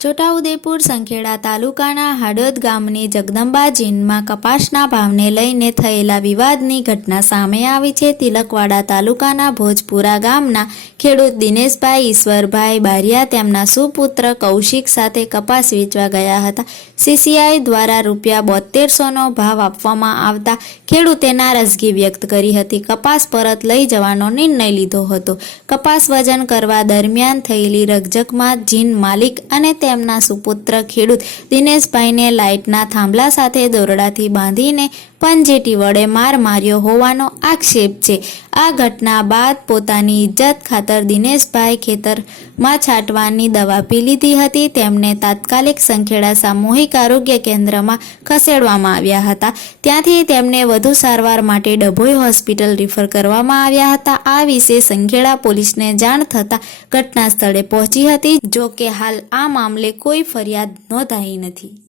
છોટાઉદેપુર સંખેડા તાલુકાના હાડોદ ગામની જગદંબા જીનમાં કપાસના ભાવને લઈને થયેલા વિવાદની ઘટના સામે આવી છે। તિલકવાડા તાલુકાના ભોજપુરા ગામના ખેડૂત દિનેશભાઈ ઈશ્વરભાઈ બારિયા તેમના સુપુત્ર કૌશિક સાથે કપાસ વેચવા ગયા હતા। CCI દ્વારા ₹7200નો ભાવ આપવામાં આવતા ખેડૂતે નારાજગી વ્યક્ત કરી હતી। કપાસ પરત લઈ જવાનો નિર્ણય લીધો હતો। કપાસ વજન કરવા દરમિયાન થયેલી રકઝકમાં જીન માલિક અને તેમના સુપુત્ર ખેડૂત દિનેશભાઈને લાઇટના થાંભલા સાથે દોરડાથી બાંધીને પંજેટી વડે માર માર્યો હોવાનો આક્ષેપ છે। આ ઘટના બાદ પોતાની ઇજ્જત ખાતર દિનેશભાઈ ખેતરમાં છાંટવાની દવા પી લીધી હતી। તેમને તાત્કાલિક સંખેડા સામૂહિક આરોગ્ય કેન્દ્રમાં ખસેડવામાં આવ્યા હતા। ત્યાંથી તેમને વધુ સારવાર માટે ડભોઈ હોસ્પિટલ રિફર કરવામાં આવ્યા હતા। આ વિશે સંખેડા પોલીસને જાણ થતાં ઘટના સ્થળે પહોંચી હતી। જો કે હાલ આ મામલે કોઈ ફરિયાદ નોંધાઈ નથી।